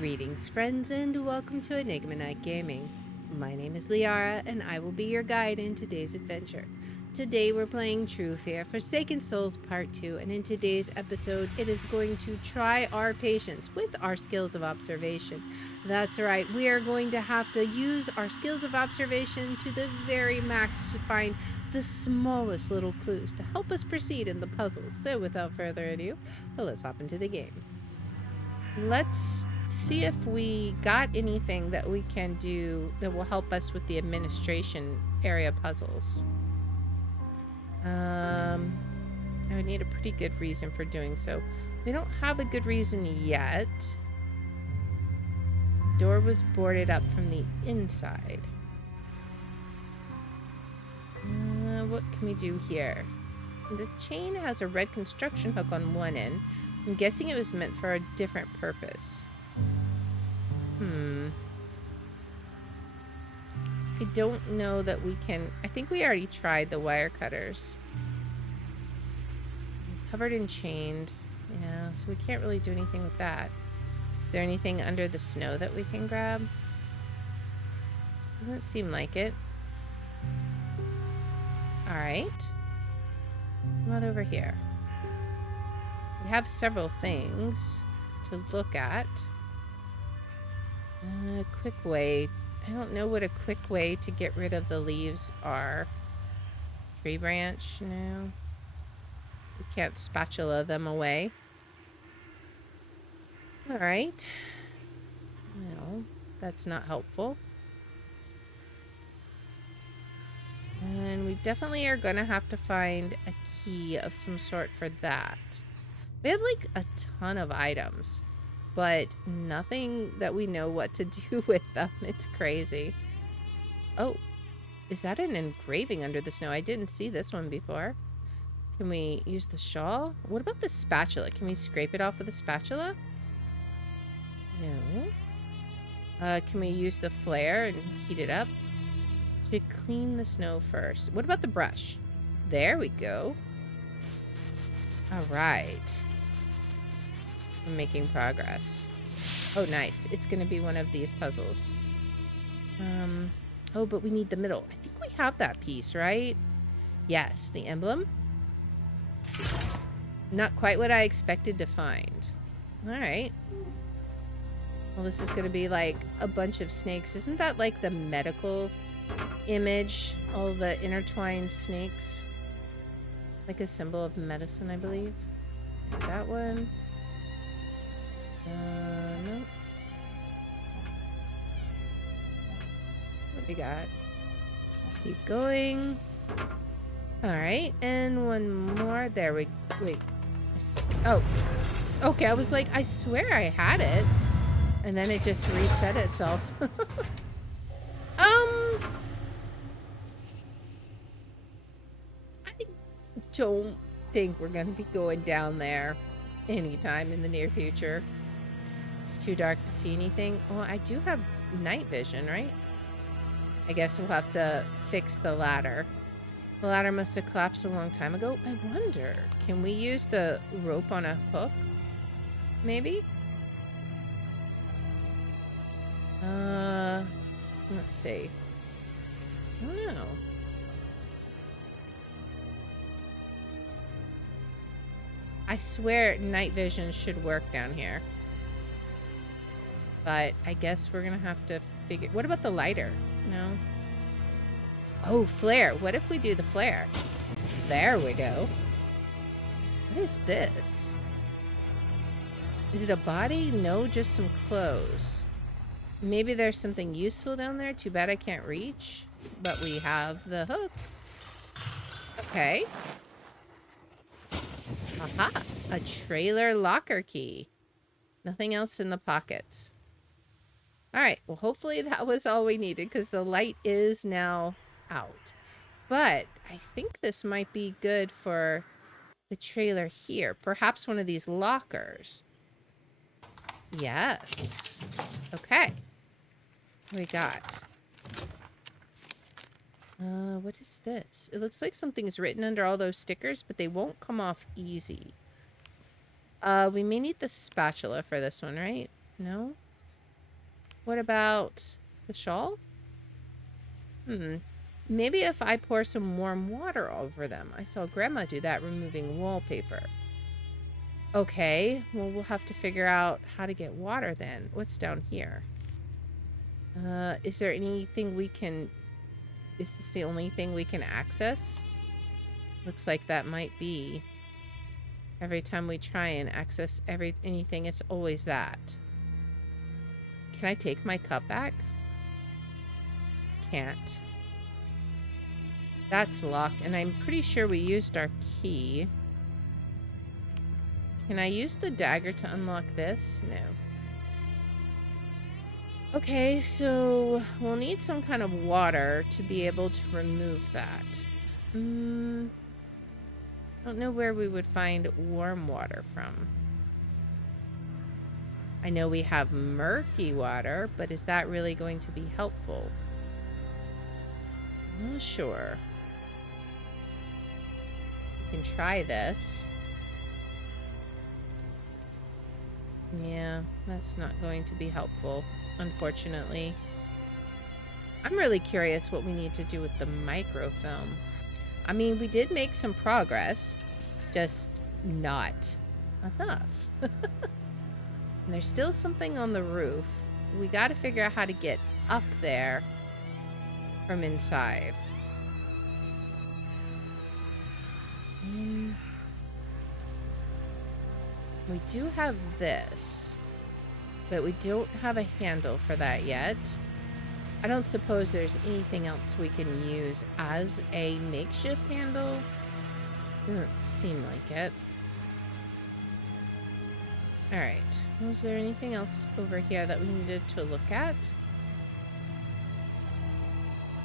Greetings, friends, and welcome to Enigma Night Gaming. My name is Liara, and I will be your guide in today's adventure. Today, we're playing True Fear Forsaken Souls Part 2, and in today's episode, it is going to try our patience with our skills of observation. That's right, we are going to have to use our skills of observation to the very max to find the smallest little clues to help us proceed in the puzzles. So, without further ado, let's hop into the game. Let's see if we got anything that we can do that will help us with the administration area puzzles. I would need a pretty good reason for doing so. We don't have a good reason yet. Door was boarded up from the inside. What can we do here? The chain has a red construction hook on one end. I'm guessing it was meant for a different purpose. I don't know that we can... I think we already tried the wire cutters. Covered and chained. Yeah, so we can't really do anything with that. Is there anything under the snow that we can grab? Doesn't seem like it. Alright. Not over here. We have several things to look at. A quick way. I don't know what a quick way to get rid of the leaves are. Tree branch? No. We can't spatula them away. Alright. No, that's not helpful. And we definitely are going to have to find a key of some sort for that. We have like a ton of items, but nothing that we know what to do with them. It's crazy. Oh, is that an engraving under the snow? I didn't see this one before. Can we use the shawl? What about the spatula? Can we scrape it off with a spatula? No. Can we use the flare and heat it up? Should clean the snow first. What about the brush? There we go. All right. I'm making progress. Oh, nice. It's going to be one of these puzzles. Oh, but we need the middle. I think we have that piece, right? Yes, the emblem. Not quite what I expected to find. All right. Well, this is going to be like a bunch of snakes. Isn't that like the medical image? All the intertwined snakes. Like a symbol of medicine, I believe. That one. No. What we got? Keep going. Alright, and one more. There we... Wait. Oh. Okay, I was like, I swear I had it. And then it just reset itself. I don't think we're going to be going down there anytime in the near future. It's too dark to see anything. Well, I do have night vision, right? I guess we'll have to fix the ladder. The ladder must have collapsed a long time ago. I wonder, can we use the rope on a hook? Maybe? Let's see. I don't know. I swear night vision should work down here. But I guess we're going to have to figure... What about the lighter? No? Oh, flare. What if we do the flare? There we go. What is this? Is it a body? No, just some clothes. Maybe there's something useful down there. Too bad I can't reach. But we have the hook. Okay. Aha! A trailer locker key. Nothing else in the pockets. Alright, well hopefully that was all we needed because the light is now out. But I think this might be good for the trailer here. Perhaps one of these lockers. Yes. Okay. What we got? What is this? It looks like something's written under all those stickers, but they won't come off easy. We may need the spatula for this one, right? No? What about the shawl? Maybe if I pour some warm water over them. I saw Grandma do that, removing wallpaper. Okay, well, we'll have to figure out how to get water then. What's down here? Is there anything we can... Is this the only thing we can access? Looks like that might be. Every time we try and access anything, it's always that. Can I take my cup back? Can't. That's locked, and I'm pretty sure we used our key. Can I use the dagger to unlock this? No. Okay, so we'll need some kind of water to be able to remove that. I don't know where we would find warm water from. I know we have murky water, but is that really going to be helpful? I'm not sure. We can try this. Yeah, that's not going to be helpful, unfortunately. I'm really curious what we need to do with the microfilm. I mean, we did make some progress, just not enough. And there's still something on the roof. We got to figure out how to get up there from inside. We do have this, but we don't have a handle for that yet. I don't suppose there's anything else we can use as a makeshift handle. Doesn't seem like it. Alright, was there anything else over here that we needed to look at?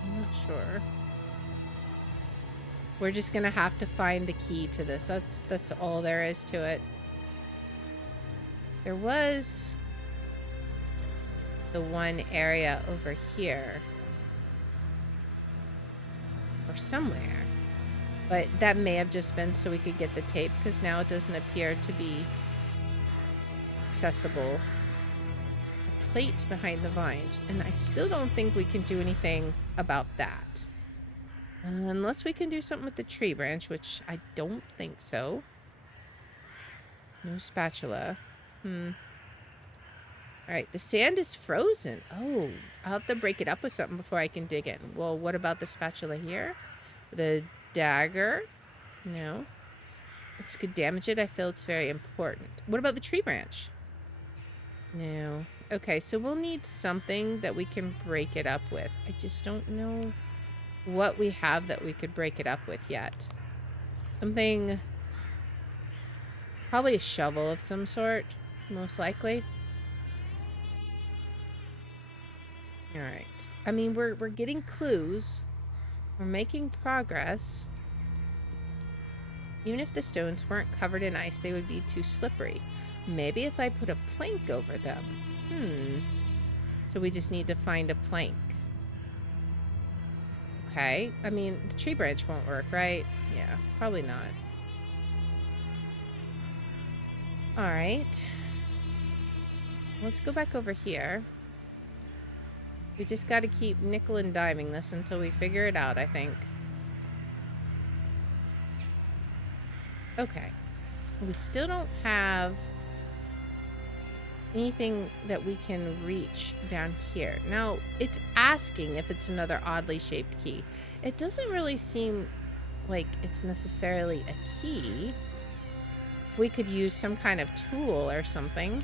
I'm not sure. We're just gonna have to find the key to this. That's all there is to it. There was the one area over here or somewhere, but that may have just been so we could get the tape, because now it doesn't appear to be accessible. A plate behind the vines, and I still don't think we can do anything about that unless we can do something with the tree branch, which I don't think so. No spatula. Alright, the sand is frozen. Oh, I'll have to break it up with something before I can dig in. Well, what about the spatula here? The dagger? No. It's could damage it. I feel it's very important. What about the tree branch? No. Okay, so we'll need something that we can break it up with. I just don't know what we have that we could break it up with yet. Something... Probably a shovel of some sort, most likely. Alright. I mean, we're getting clues. We're making progress. Even if the stones weren't covered in ice, they would be too slippery. Maybe if I put a plank over them. So we just need to find a plank. Okay. I mean, the tree branch won't work, right? Yeah, probably not. Alright. Let's go back over here. We just got to keep nickel and diming this until we figure it out, I think. Okay. We still don't have anything that we can reach down here. Now, it's asking if it's another oddly shaped key. It doesn't really seem like it's necessarily a key. If we could use some kind of tool or something.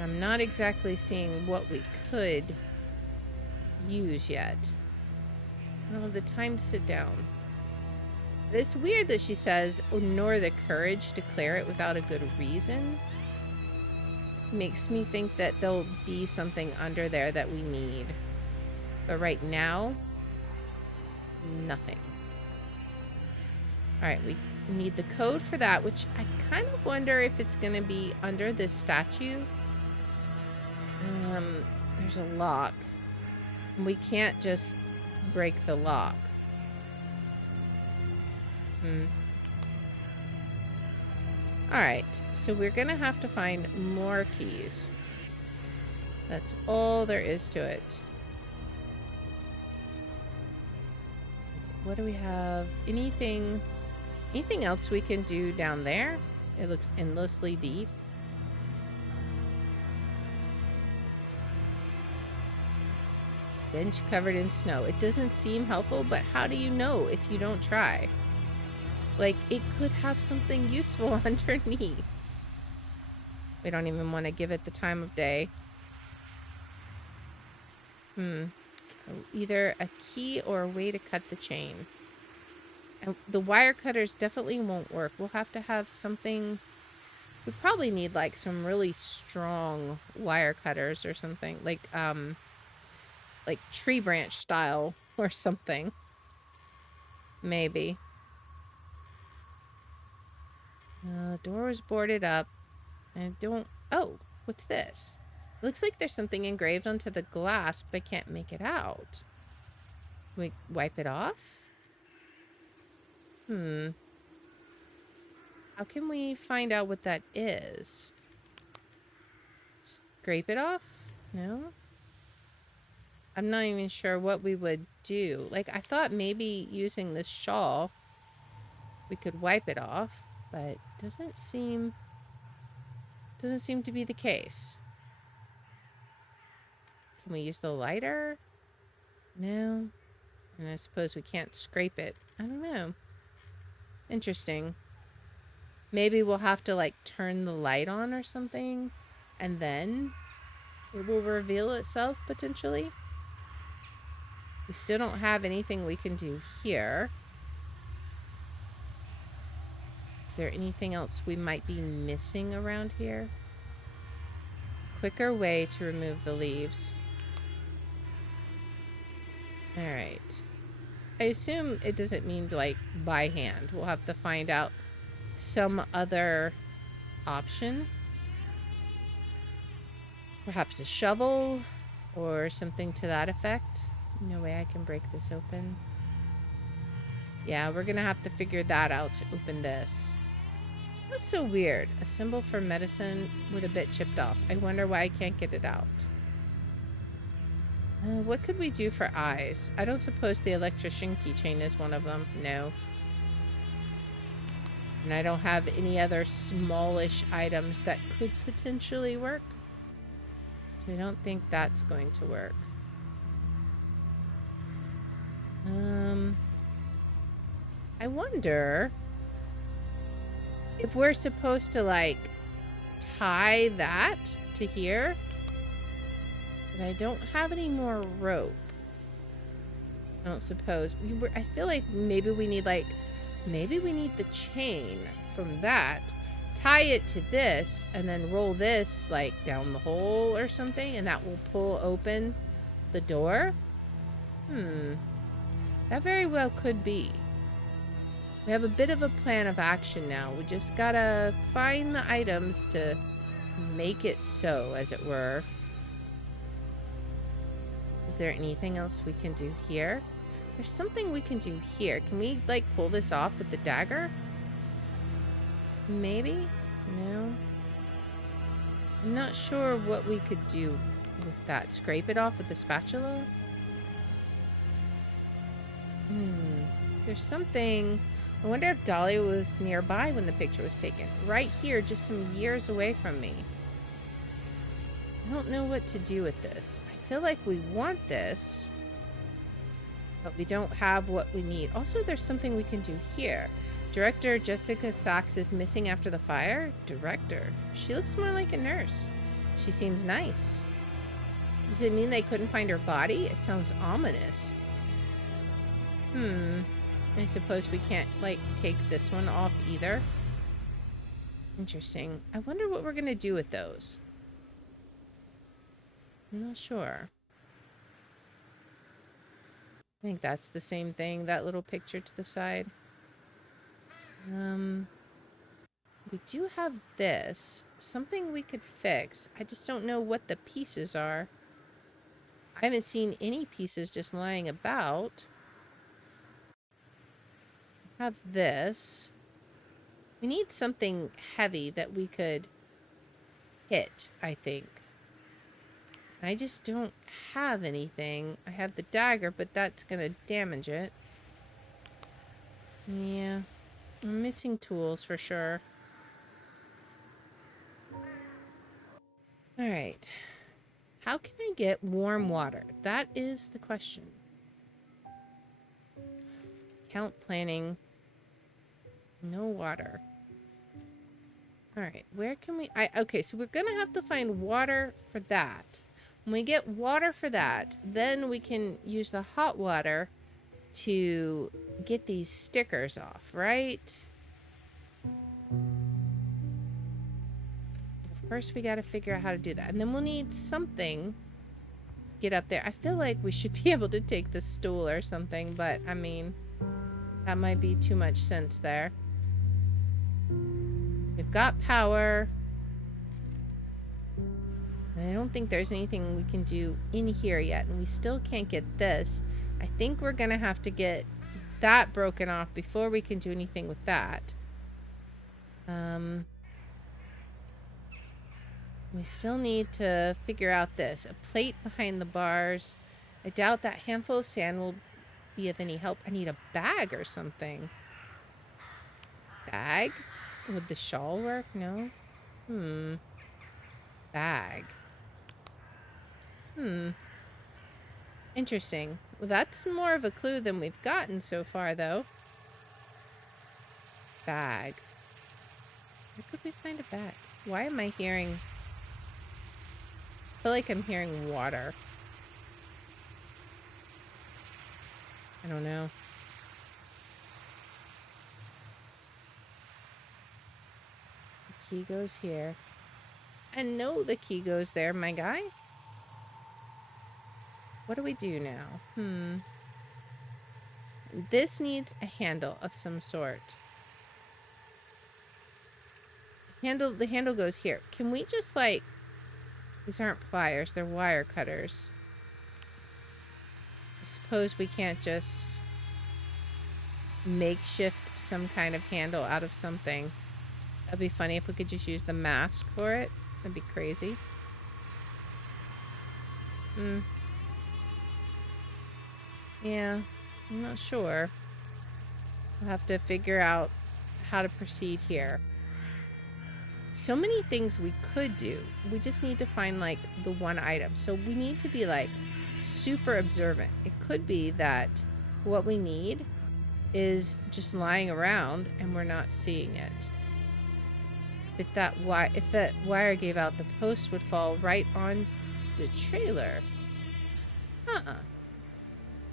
I'm not exactly seeing what we could use yet. I don't have the time to sit down. It's weird that she says, nor the courage to clear it without a good reason. Makes me think that there'll be something under there that we need. But right now, nothing. Alright, we need the code for that, which I kind of wonder if it's going to be under this statue. There's a lock. We can't just break the lock. Alright, so we're gonna have to find more keys. That's all there is to it. What do we have? Anything else we can do down there? It looks endlessly deep. Bench covered in snow. It doesn't seem helpful, but how do you know if you don't try? Like, it could have something useful underneath. We don't even want to give it the time of day. Either a key or a way to cut the chain. And the wire cutters definitely won't work. We'll have to have something. We probably need like some really strong wire cutters or something. Like tree branch style or something. Maybe. The door was boarded up. I don't... Oh, what's this? It looks like there's something engraved onto the glass, but I can't make it out. Can we wipe it off? How can we find out what that is? Scrape it off? No? I'm not even sure what we would do. Like, I thought maybe using this shawl we could wipe it off, but doesn't seem to be the case. Can we use the lighter? No. And I suppose we can't scrape it. I don't know. Interesting. Maybe we'll have to like turn the light on or something, and then it will reveal itself potentially. We still don't have anything we can do here. Is there anything else we might be missing around here? Quicker way to remove the leaves. All right. I assume it doesn't mean like by hand. We'll have to find out some other option. Perhaps a shovel or something to that effect. No way I can break this open. Yeah, we're gonna have to figure that out to open this. That's so weird. A symbol for medicine with a bit chipped off. I wonder why I can't get it out. What could we do for eyes? I don't suppose the electrician keychain is one of them. No. And I don't have any other smallish items that could potentially work. So I don't think that's going to work. I wonder if we're supposed to like tie that to here. But I don't have any more rope. I don't suppose. I feel like maybe we need the chain from that, tie it to this, and then roll this like down the hole or something, and that will pull open the door. That very well could be. We have a bit of a plan of action now. We just gotta find the items to make it so, as it were. Is there anything else we can do here? There's something we can do here. Can we, like, pull this off with the dagger? Maybe? No? I'm not sure what we could do with that. Scrape it off with the spatula? There's something... I wonder if Dahlia was nearby when the picture was taken. Right here, just some years away from me. I don't know what to do with this. I feel like we want this, but we don't have what we need. Also, there's something we can do here. Director Jessica Sachs is missing after the fire? Director? She looks more like a nurse. She seems nice. Does it mean they couldn't find her body? It sounds ominous. I suppose we can't, like, take this one off either. Interesting. I wonder what we're gonna do with those. I'm not sure. I think that's the same thing, that little picture to the side. We do have this. Something we could fix. I just don't know what the pieces are. I haven't seen any pieces just lying about. Have this. We need something heavy that we could hit, I think. I just don't have anything. I have the dagger, but that's gonna damage it. Yeah. I'm missing tools for sure. Alright. How can I get warm water? That is the question. Count planning. No water. Alright, where can we... okay, so we're gonna have to find water for that. When we get water for that, then we can use the hot water to get these stickers off, right? First, we gotta figure out how to do that. And then we'll need something to get up there. I feel like we should be able to take the stool or something, but, I mean, that might be too much sense there. We've got power. And I don't think there's anything we can do in here yet. And we still can't get this. I think we're gonna have to get that broken off before we can do anything with that. We still need to figure out this. A plate behind the bars. I doubt that handful of sand will be of any help. I need a bag or something. Bag? Would the shawl work? No? Bag. Interesting. Well, that's more of a clue than we've gotten so far, though. Bag. Where could we find a bag? Why am I hearing... I feel like I'm hearing water. I don't know. The key goes here. I know the key goes there, my guy. What do we do now? This needs a handle of some sort. The handle goes here. Can we just, like... These aren't pliers, they're wire cutters. I suppose we can't just makeshift some kind of handle out of something. That'd be funny if we could just use the mask for it. That'd be crazy. Yeah, I'm not sure. We'll have to figure out how to proceed here. So many things we could do. We just need to find, like, the one item. So we need to be, like, super observant. It could be that what we need is just lying around and we're not seeing it. If that wire gave out, the post would fall right on the trailer.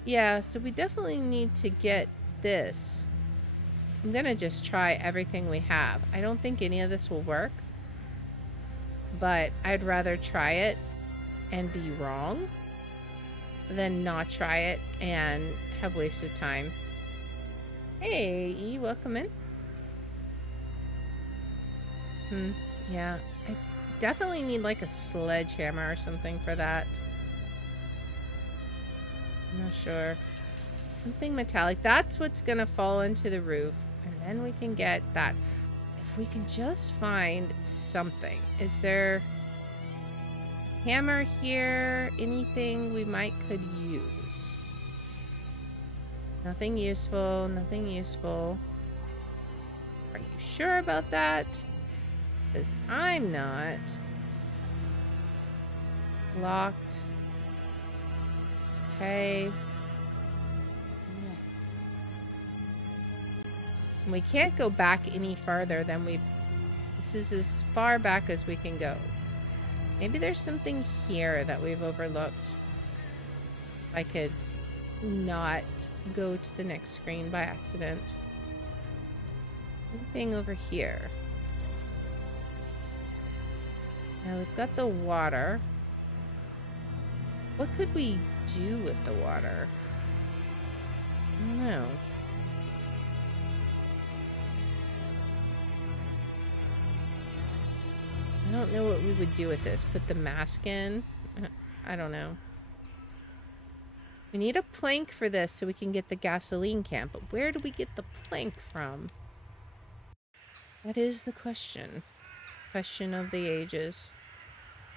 Yeah, so we definitely need to get this. I'm gonna just try everything we have. I don't think any of this will work, but I'd rather try it and be wrong than not try it and have wasted time. Hey, E, welcome in. Yeah, I definitely need like a sledgehammer or something for that. I'm not sure. Something metallic. That's what's gonna fall into the roof. And then we can get that. If we can just find something. Is there a hammer here? Anything we might could use? Nothing useful. Nothing useful. Are you sure about that? Because I'm not. Locked. Okay. We can't go back any farther than we've... This is as far back as we can go. Maybe there's something here that we've overlooked. I could not go to the next screen by accident. Anything over here? Now we've got the water. What could we do with the water? I don't know. I don't know what we would do with this. Put the mask in? I don't know. We need a plank for this so we can get the gasoline can. But where do we get the plank from? That is the question. Question of the ages.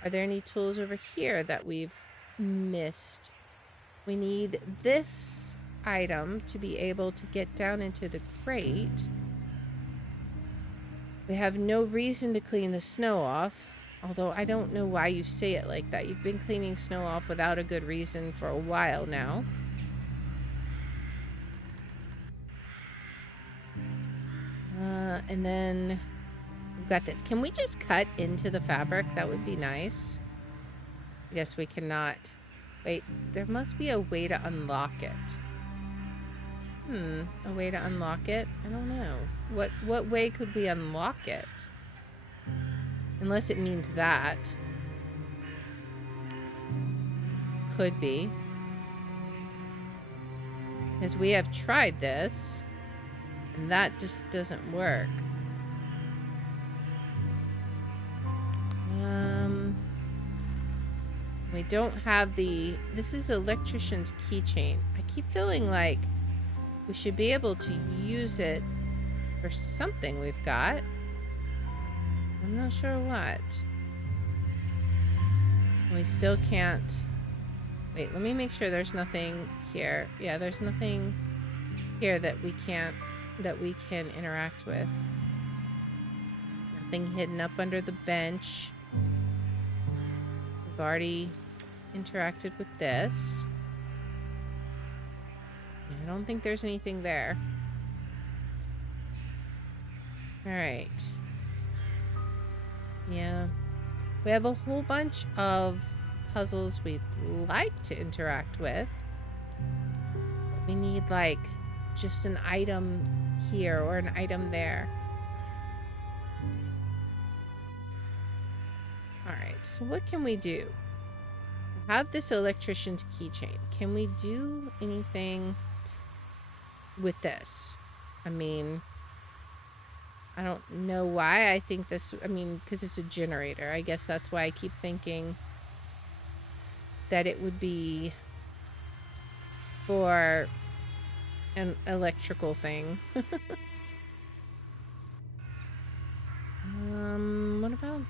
Are there any tools over here that we've missed? We need this item to be able to get down into the crate. We have no reason to clean the snow off, although I don't know why you say it like that. You've been cleaning snow off without a good reason for a while now. And then we've got this. Can we just cut into the fabric? That would be nice. I guess we cannot. Wait, there must be a way to unlock it. A way to unlock it? I don't know. What way could we unlock it? Unless it means that. Could be. Because we have tried this, and that just doesn't work. We don't have the... This is electrician's keychain. I keep feeling like we should be able to use it for something we've got. I'm not sure what. We still can't... Wait, let me make sure there's nothing here. Yeah, there's nothing here that we can't... that we can interact with. Nothing hidden up under the bench. We've already interacted with this. I don't think there's anything there. Alright. Yeah. We have a whole bunch of puzzles we'd like to interact with. We need, like, just an item here or an item there. Alright, so what can we do? We have this electrician's keychain. Can we do anything with this? I mean, I don't know why I think this... I mean, because it's a generator. I guess that's why I keep thinking that it would be for an electrical thing. What about...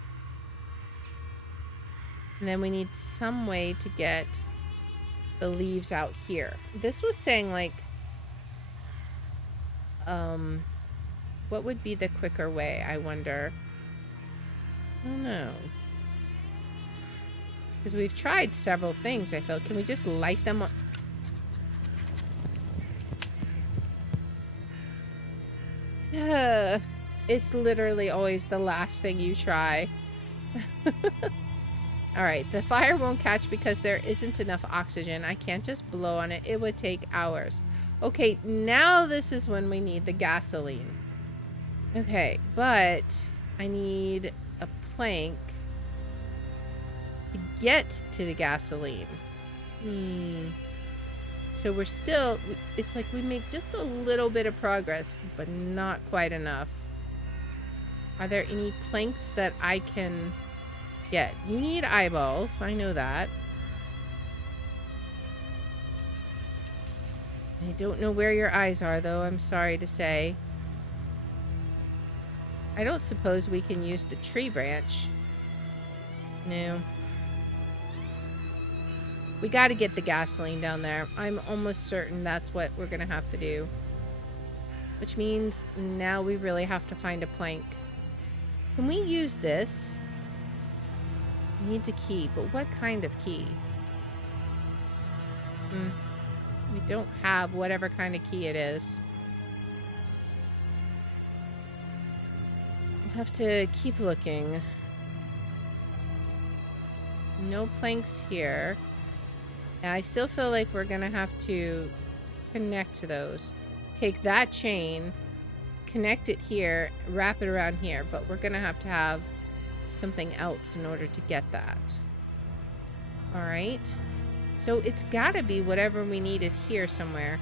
And then we need some way to get the leaves out here. This was saying, like... what would be the quicker way, I wonder? I don't know. Because we've tried several things, I felt. Can we just light them up? Yeah. It's literally always the last thing you try. Alright, the fire won't catch because there isn't enough oxygen. I can't just blow on it. It would take hours. Okay, now this is when we need the gasoline. Okay, but I need a plank to get to the gasoline. So we're still... It's like we make just a little bit of progress, but not quite enough. Are there any planks that I can get? You need eyeballs. I know that. I don't know where your eyes are, though. I'm sorry to say. I don't suppose we can use the tree branch. No. We got to get the gasoline down there. I'm almost certain that's what we're going to have to do. Which means now we really have to find a plank. Can we use this? We need a key, but what kind of key? We don't have whatever kind of key it is. We'll have to keep looking. No planks here. Yeah, I still feel like we're gonna have to connect to those. Take that chain, connect it here, wrap it around here, but we're gonna have to have something else in order to get that. Alright. So it's gotta be whatever we need is here somewhere.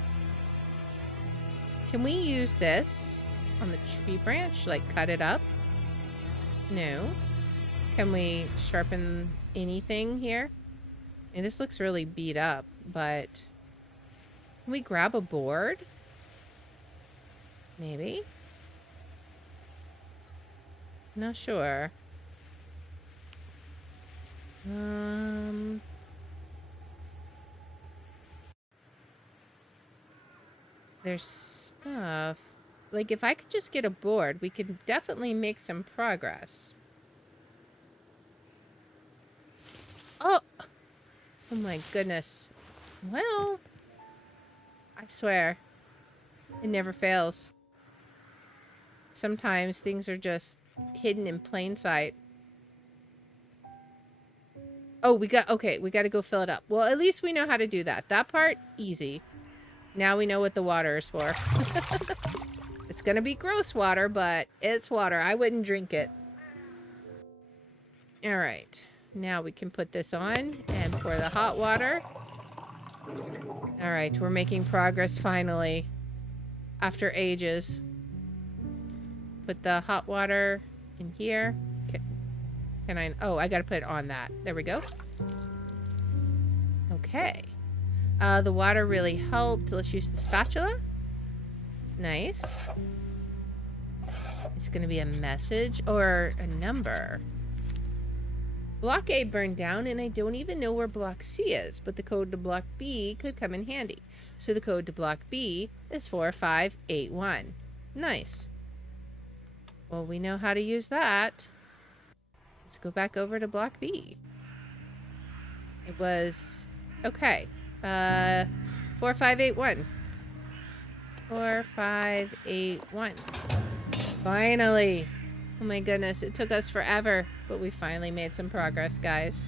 Can we use this on the tree branch? Like cut it up? No. Can we sharpen anything here? And this looks really beat up, but can we grab a board? Maybe? Not sure. There's stuff. Like, if I could just get a board, we could definitely make some progress. Oh! Oh my goodness. Well, I swear, it never fails. Sometimes things are just hidden in plain sight. Oh, we got to go fill it up. Well, at least we know how to do that. That part, easy. Now we know what the water is for. It's gonna be gross water, but it's water. I wouldn't drink it. All right. Now we can put this on and pour the hot water. All right, we're making progress finally. After ages. Put the hot water in here. Can I? Oh, I gotta put it on that. There we go. Okay. The water really helped. Let's use the spatula. Nice. It's gonna be a message or a number. Block A burned down, and I don't even know where Block C is, but the code to Block B could come in handy. So the code to Block B is 4581. Nice. Well, we know how to use that. Let's go back over to Block B. It was... Okay. 4581. 4581. Finally. Oh my goodness, it took us forever, but we finally made some progress, guys.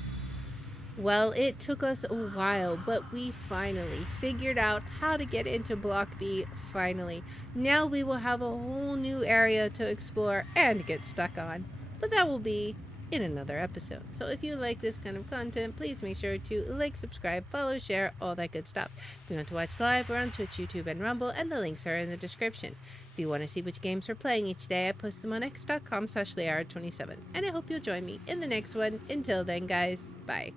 Well, it took us a while, but we finally figured out how to get into Block B, finally. Now we will have a whole new area to explore and get stuck on, but that will be in another episode. So if you like this kind of content, please make sure to like, subscribe, follow, share, all that good stuff. If you want to watch live, we're on Twitch, YouTube, and Rumble, and the links are in the description. If you want to see which games we're playing each day, I post them on x.com/Liara27. And I hope you'll join me in the next one. Until then, guys, bye.